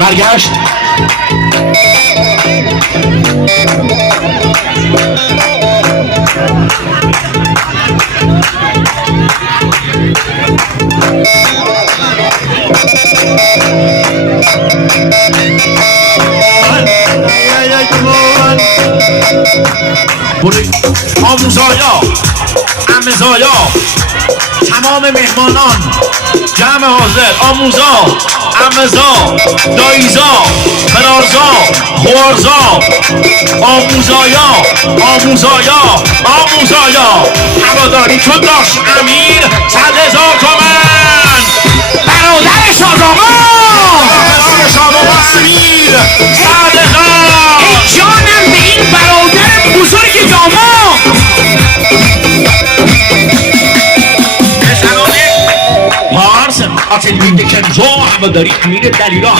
برگشت. آموزایا، امزایا، تمام مهمانان، جمع حاضر، آموزا، امزا، دایزا، فرارزا، خوارزا، آموزایا، آموزایا، آموزایا، هواداری چون داشت امیر 100,000 تومن. برادر شادامان، برادر شادامان امیر 100,000. ای جانم به این برادر بزرگ داماد. پارس آتل میده کنزو هواداری امیر دلیلا